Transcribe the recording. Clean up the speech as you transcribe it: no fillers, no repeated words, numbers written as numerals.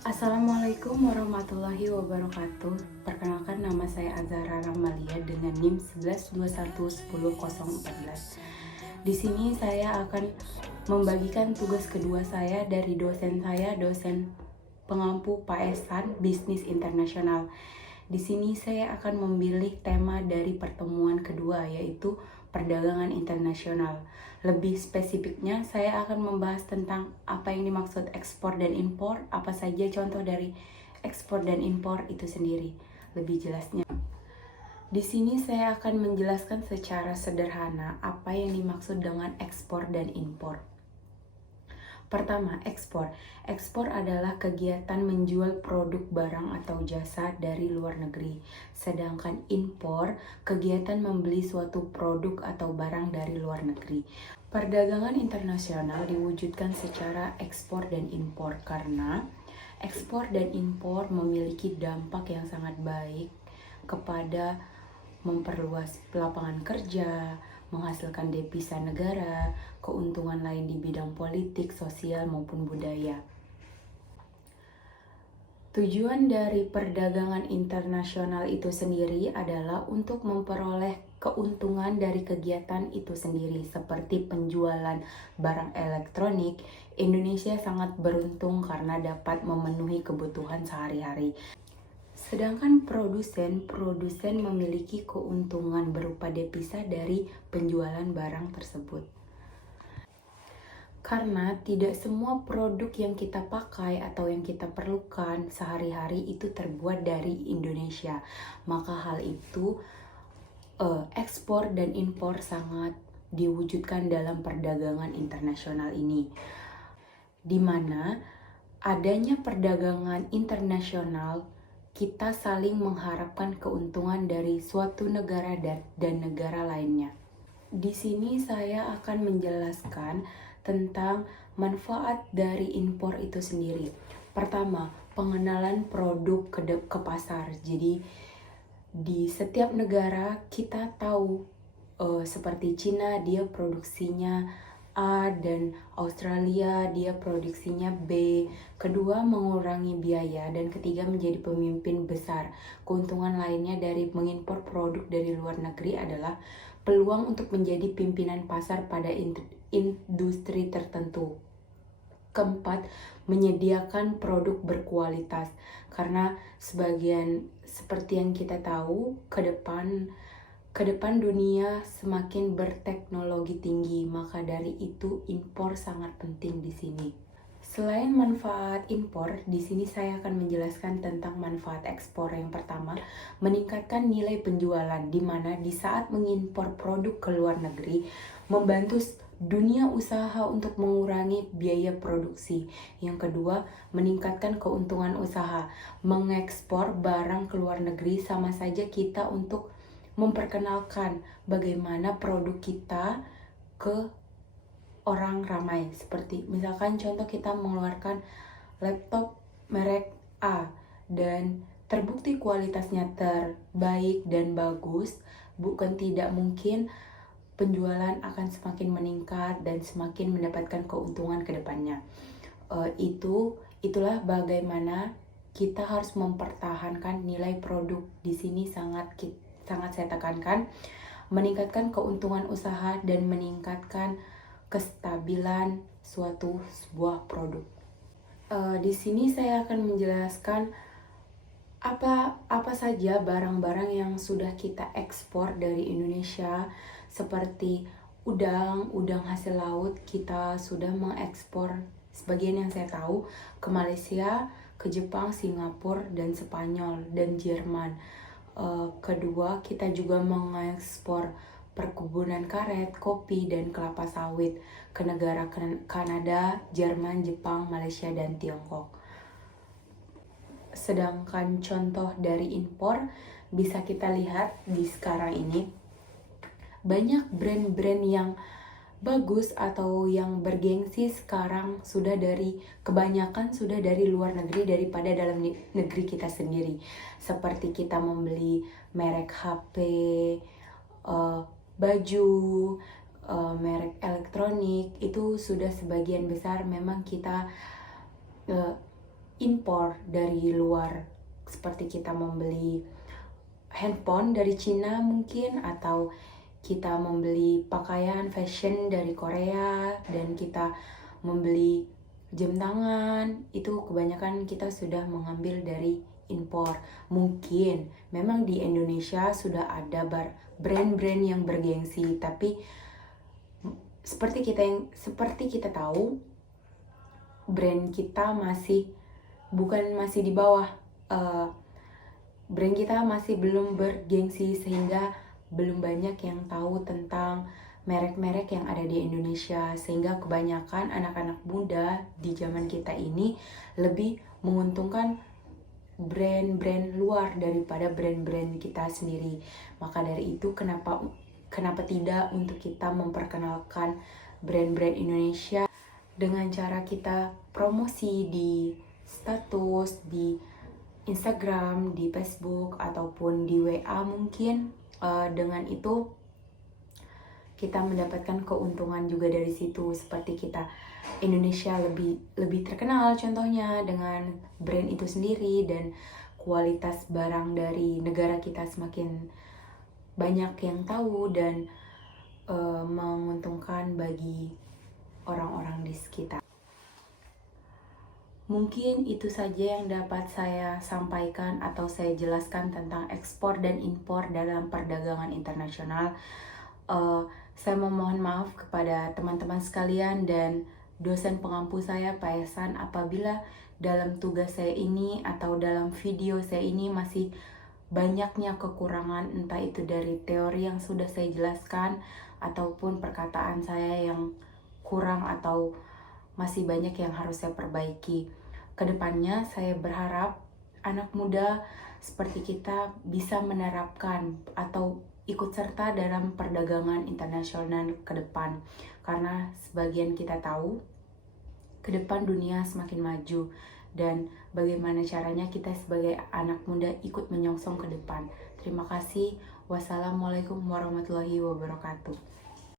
Assalamualaikum warahmatullahi wabarakatuh. Perkenalkan, nama saya Azhara Ramalia dengan NIM 11211014. Di sini saya akan membagikan tugas kedua saya dari dosen saya, dosen pengampu PAESAN Bisnis Internasional. Di sini saya akan memilih tema dari pertemuan kedua, yaitu perdagangan internasional. Lebih spesifiknya, saya akan membahas tentang apa yang dimaksud ekspor dan impor, apa saja contoh dari ekspor dan impor itu sendiri. Lebih jelasnya, di sini saya akan menjelaskan secara sederhana apa yang dimaksud dengan ekspor dan impor. Pertama, ekspor. Ekspor adalah kegiatan menjual produk barang atau jasa dari luar negeri. Sedangkan impor, kegiatan membeli suatu produk atau barang dari luar negeri. Perdagangan internasional diwujudkan secara ekspor dan impor karena ekspor dan impor memiliki dampak yang sangat baik kepada memperluas lapangan kerja, menghasilkan devisa negara, keuntungan lain di bidang politik, sosial, maupun budaya. Tujuan dari perdagangan internasional itu sendiri adalah untuk memperoleh keuntungan dari kegiatan itu sendiri, seperti penjualan barang elektronik. Indonesia sangat beruntung karena dapat memenuhi kebutuhan sehari-hari. Sedangkan produsen memiliki keuntungan berupa devisa dari penjualan barang tersebut. Karena tidak semua produk yang kita pakai atau yang kita perlukan sehari-hari itu terbuat dari Indonesia. Maka hal itu ekspor dan impor sangat diwujudkan dalam perdagangan internasional ini. Di mana adanya perdagangan internasional, kita saling mengharapkan keuntungan dari suatu negara dan negara lainnya. Di sini saya akan menjelaskan tentang manfaat dari impor itu sendiri. Pertama, pengenalan produk ke pasar. Jadi di setiap negara kita tahu, seperti Cina dia produksinya A dan Australia dia produksinya B. Kedua, mengurangi biaya, dan ketiga, menjadi pemimpin besar. Keuntungan lainnya dari mengimpor produk dari luar negeri adalah peluang untuk menjadi pimpinan pasar pada industri tertentu. Keempat, menyediakan produk berkualitas, karena seperti yang kita tahu, ke depan dunia semakin berteknologi tinggi, maka dari itu impor sangat penting di sini. Selain manfaat impor, di sini saya akan menjelaskan tentang manfaat ekspor. Yang pertama, meningkatkan nilai penjualan, di mana di saat mengimpor produk ke luar negeri, membantu dunia usaha untuk mengurangi biaya produksi. Yang kedua, meningkatkan keuntungan usaha. Mengekspor barang ke luar negeri sama saja kita untuk memperkenalkan bagaimana produk kita ke orang ramai. Seperti misalkan contoh, kita mengeluarkan laptop merek A dan terbukti kualitasnya terbaik dan bagus, bukan tidak mungkin penjualan akan semakin meningkat dan semakin mendapatkan keuntungan ke depannya. Itulah bagaimana kita harus mempertahankan nilai produk. Di sini sangat saya tekankan meningkatkan keuntungan usaha dan meningkatkan kestabilan sebuah produk. Di sini saya akan menjelaskan apa saja barang-barang yang sudah kita ekspor dari Indonesia, seperti udang hasil laut. Kita sudah mengekspor, sebagian yang saya tahu, ke Malaysia, ke Jepang, Singapura, dan Spanyol, dan Jerman. Kedua, kita juga mengekspor perkebunan karet, kopi, dan kelapa sawit ke negara Kanada, Jerman, Jepang, Malaysia, dan Tiongkok. Sedangkan contoh dari impor bisa kita lihat di sekarang ini, banyak brand-brand yang bagus atau yang bergengsi sekarang kebanyakan sudah dari luar negeri daripada dalam negeri kita sendiri. Seperti kita membeli merek HP, baju, merek elektronik, itu sudah sebagian besar memang kita impor dari luar, seperti kita membeli handphone dari Cina mungkin, atau kita membeli pakaian fashion dari Korea, dan kita membeli jam tangan, itu kebanyakan kita sudah mengambil dari impor. Mungkin memang di Indonesia sudah ada brand-brand yang bergengsi, tapi seperti kita tahu, brand kita masih di bawah, brand kita masih belum bergengsi, sehingga belum banyak yang tahu tentang merek-merek yang ada di Indonesia, sehingga kebanyakan anak-anak muda di zaman kita ini lebih menguntungkan brand-brand luar daripada brand-brand kita sendiri. Maka dari itu kenapa tidak untuk kita memperkenalkan brand-brand Indonesia dengan cara kita promosi di status, di Instagram, di Facebook, ataupun di WA mungkin. Dengan itu kita mendapatkan keuntungan juga dari situ, seperti kita Indonesia lebih terkenal contohnya dengan brand itu sendiri, dan kualitas barang dari negara kita semakin banyak yang tahu, dan menguntungkan bagi orang-orang di sekitar. Mungkin itu saja yang dapat saya sampaikan atau saya jelaskan tentang ekspor dan impor dalam perdagangan internasional. Saya memohon maaf kepada teman-teman sekalian dan dosen pengampu saya, Pak Ehsan, apabila dalam tugas saya ini atau dalam video saya ini masih banyaknya kekurangan, entah itu dari teori yang sudah saya jelaskan ataupun perkataan saya yang kurang atau masih banyak yang harus saya perbaiki. Kedepannya saya berharap anak muda seperti kita bisa menerapkan atau ikut serta dalam perdagangan internasional ke depan, karena sebagian kita tahu ke depan dunia semakin maju, dan bagaimana caranya kita sebagai anak muda ikut menyongsong ke depan. Terima kasih. Wassalamualaikum warahmatullahi wabarakatuh.